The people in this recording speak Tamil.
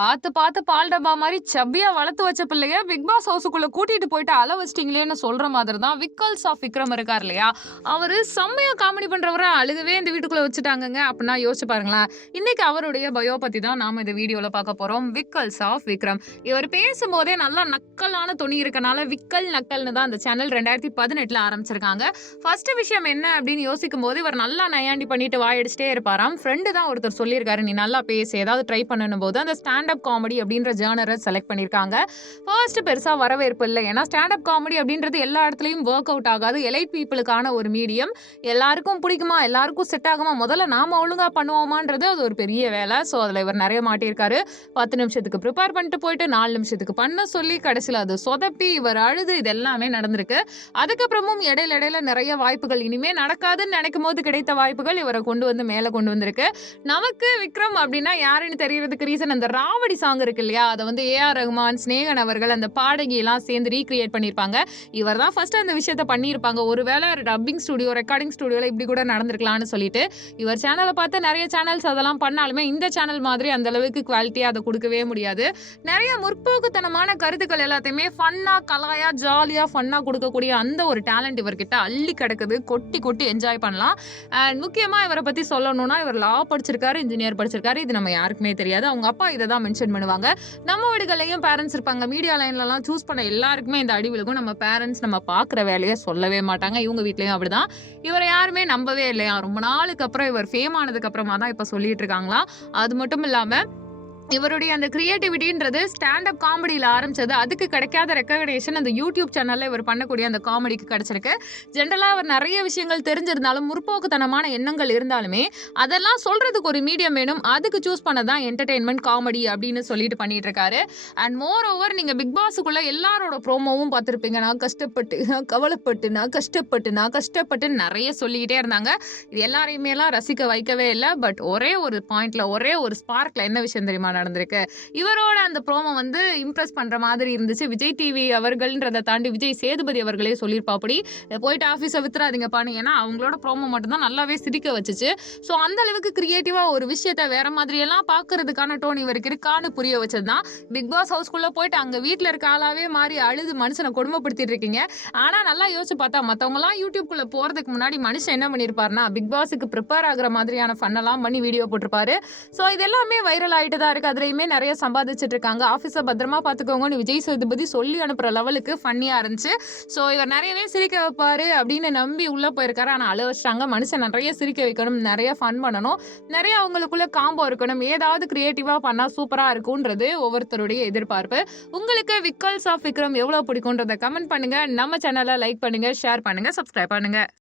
பாத்து பாத்து பால் டப்பா மாரி சப்பியா வளர்த்து வச்ச பிள்ளைய பிக் பாஸ் ஹவுஸுக்குள்ள கூட்டிட்டு போயிட்டு அள வச்சிட்டீங்களேன்னு சொல்ற மாதிரி தான் விக்கல்ஸ் ஆஃப் விக்ரம் இருக்கார் இல்லையா? அவரு செம்மையா காமெடி பண்றவர அழுகவே இந்த வீட்டுக்குள்ள வச்சுட்டாங்கங்க. அப்படின்னா யோசிச்சு பாருங்களேன். இன்னைக்கு அவருடைய பயோ பத்தி தான் நாம இந்த வீடியோல பார்க்க போறோம். விக்கல்ஸ் ஆஃப் விக்ரம். இவர் பேசும்போதே நல்லா நக்கலான தொனி இருக்கனால விக்கல் நக்கல்னு தான் அந்த சேனல் 2018ல ஆரம்பிச்சிருக்காங்க. ஃபர்ஸ்ட் விஷயம் என்ன அப்படின்னு யோசிக்கும் போது இவர் நல்லா நையாண்டி பண்ணிட்டு வாயடிச்சிட்டே இருப்பாராம். ஃப்ரெண்டு தான் ஒருத்தர் சொல்லியிருக்காரு, நீ நல்லா பேசு ஏதாவது ட்ரை பண்ணணும் போது அந்த ஸ்டாண்ட் அப் காமெடி அப்படின்ற ஜானரை செலக்ட் பண்ணியிருக்காங்க. ஃபர்ஸ்ட் பெருசா வரவேற்பு இல்லை. ஏன்னா ஸ்டாண்ட் அப் காமெடி அப்படின்றது எல்லா இடத்துலையும் ஒர்க் அவுட் ஆகாது. எலைட் பீப்புளுக்கான ஒரு மீடியம். எல்லாருக்கும் பிடிக்குமா, எல்லாருக்கும் செட் ஆகுமா, முதல்ல நாம ஒழுங்கா பண்ணுவோமான்றது அது ஒரு பெரிய வேலை. ஸோ அதில் இவர் நிறைய மாட்டியிருக்காரு. 10 நிமிஷத்துக்கு ப்ரிப்பேர் பண்ணிட்டு போயிட்டு 4 நிமிஷத்துக்கு பண்ண சொல்லி கடைசியில் அது சொதப்பி இவர் அழுது இது எல்லாமே நடந்திருக்கு. அதுக்கப்புறமும் இடையில இடையில நிறைய வாய்ப்புகள் இனிமே நடக்காதுன்னு நினைக்கும் போது கிடைத்த வாய்ப்புகள் இவரை கொண்டு வந்து மேலே கொண்டு வந்திருக்கு. நமக்கு விக்ரம் அப்படின்னா யாருன்னு தெரியறதுக்கு ரீசன் அந்த ராவடி சாங் இருக்கு இல்லையா? அதை வந்து ஏஆர் ரகுமான், ஸ்நேகன் அவர்கள் அந்த பாடகி எல்லாம் சேர்ந்து ரீக்ரியேட் பண்ணியிருப்பாங்க. இவர் தான் ஃபர்ஸ்ட் அந்த விஷயத்த பண்ணியிருப்பாங்க. ஒருவேளை டப்பிங் ஸ்டுடியோ, ரெக்கார்டிங் ஸ்டுடியோல இப்படி கூட நடந்திருக்கலாம்னு சொல்லிட்டு இவர் சேனலை பார்த்து நிறைய சேனல்ஸ் அதெல்லாம் பண்ணாலுமே இந்த சேனல் மாதிரி அந்த அளவுக்கு குவாலிட்டியா அதை கொடுக்கவே முடியாது. நிறைய முற்போக்குத்தனமான கருத்துக்கள் எல்லாத்தையுமே ஃபன்னா, கலாயா, ஜாலியா ஃபன்னா கொடுக்கக்கூடிய அந்த ஒரு டேலண்ட் இவர்கிட்ட அள்ளி கிடக்குது. கொட்டி கொட்டி என்ஜாய் பண்ணலாம். அண்ட் முக்கியமா இவரை பத்தி சொல்லணும்னா இவர் லா படிச்சிருக்காரு, இன்ஜினியர் படிச்சிருக்காரு. இது நம்ம யாருக்குமே தெரியாது. அவங்க அப்பா இதை தான் மென்ஷன் பண்ணுவாங்க. நம்ம வீடுகள்லையும் பேரண்ட்ஸ் இருப்பாங்க. மீடியா லைன்லலாம் சூஸ் பண்ண எல்லாருக்குமே இந்த அடி விழுகும். நம்ம பேரண்ட்ஸ் நம்ம பார்க்குற வேலையை சொல்லவே மாட்டாங்க. இவங்க வீட்லயும் அப்படிதான். இவரை யாருமே நம்பவே இல்லையா? ரொம்ப நாளுக்கு அப்புறம் இவர் ஃபேம் ஆனதுக்கு அப்புறமா தான் இப்ப சொல்லிட்டு இருக்காங்களா. அது மட்டும் இல்லாம இவருடைய அந்த கிரியேட்டிவிட்டின்றது ஸ்டாண்ட் அப் காமெடியில் ஆரம்பிச்சது. அதுக்கு கிடைக்காத ரெக்கக்னேஷன் அந்த யூடியூப் சேனல்ல இவர் பண்ணக்கூடிய அந்த காமெடிக்கு கிடைச்சிருக்கு. ஜென்ரலாக அவர் நிறைய விஷயங்கள் தெரிஞ்சிருந்தாலும் முற்போக்குத்தனமான எண்ணங்கள் இருந்தாலுமே அதெல்லாம் சொல்றதுக்கு ஒரு மீடியம் வேணும். அதுக்கு சூஸ் பண்ணதான் என்டர்டெயின்மெண்ட் காமெடி அப்படின்னு சொல்லிட்டு பண்ணிட்டு இருக்காரு. அண்ட் மோர் ஓவர் நீங்க பிக் பாஸுக்குள்ள எல்லாரோட ப்ரோமோவும் பார்த்துருப்பீங்க. நான் கஷ்டப்பட்டு, நான் கவலைப்பட்டு, நான் கஷ்டப்பட்டு, நான் கஷ்டப்பட்டு நிறைய சொல்லிக்கிட்டே இருந்தாங்க. இது எல்லாரையுமே எல்லாம் ரசிக்க வைக்கவே இல்லை. பட் ஒரே ஒரு பாயிண்ட்ல, ஒரே ஒரு ஸ்பார்க்ல என்ன விஷயம் தெரியுமா நடந்திருக்கு? இவரோட அந்த ப்ரோமோ வந்து இம்ப்ரெஸ் பண்ற மாதிரி இருந்துச்சு. விஜய் டிவி அவர்கள்ன்றதை தாண்டி விஜய் சேதுபதி அவர்களே சொல்லியிருப்பாப்படி, போயிட்டு ஆஃபீஸை வித்துறாதீங்க பாருங்க. ஏன்னா அவங்களோட ப்ரோமோ மட்டும் தான் நல்லாவே சிரிக்க வச்சுச்சு. ஸோ அந்த அளவுக்கு கிரியேட்டிவா ஒரு விஷயத்த வேற மாதிரி எல்லாம் பாக்குறதுக்கான டோன் இவருக்கு இருக்கான்னு புரிய வச்சதுதான். பிக் பாஸ் ஹவுஸ்குள்ள போயிட்டு அங்க வீட்டுல இருக்க ஆளாவே மாறி அழுது மனுஷனை கொடுமைப்படுத்திட்டு இருக்கீங்க. ஆனா நல்லா யோசிச்சு பார்த்தா மத்தவங்க எல்லாம் யூடியூப்குள்ள போறதுக்கு முன்னாடி மனுஷன் என்ன பண்ணிருப்பாருன்னா பிக் பாஸுக்கு ப்ரிப்பேர் ஆகுற மாதிரியான ஃபன் எல்லாம் பண்ணி வீடியோ போட்டிருப்பாரு. ஸோ இது எல்லாமே வைரல் ஆயிட்டு தான் இருக்கு. அதுலயுமே நிறைய சம்பாதிச்சுட்டு இருக்காங்க. ஆபீஸ பத்திரமா பாத்துக்கோங்கன்னு விஜய் சேதுபதி சொல்லி அனுப்புற லெவலுக்கு ஃபன்னியா இருந்துச்சு. சோ இவர் நிறையவே சிரிக்க வைப்பாரு அப்படின்னு நம்பி உள்ள போயிருக்காரு. ஆனா அழ வச்சிட்டாங்க. மனுஷன் நிறைய சிரிக்க வைக்கணும், நிறைய ஃபன் பண்ணணும், நிறைய அவங்களுக்குள்ள காம்போ இருக்கணும், ஏதாவது கிரியேட்டிவா பண்ணா சூப்பரா இருக்கும்ன்றது ஒவ்வொருத்தருடைய எதிர்பார்ப்பு. உங்களுக்கு விக்கல்ஸ் ஆஃப் விக்ரம் எவ்வளவு பிடிக்கும்ன்றத கமெண்ட் பண்ணுங்க. நம்ம சேனலை லைக் பண்ணுங்க, ஷேர் பண்ணுங்க, சப்ஸ்கிரைப் பண்ணுங்க.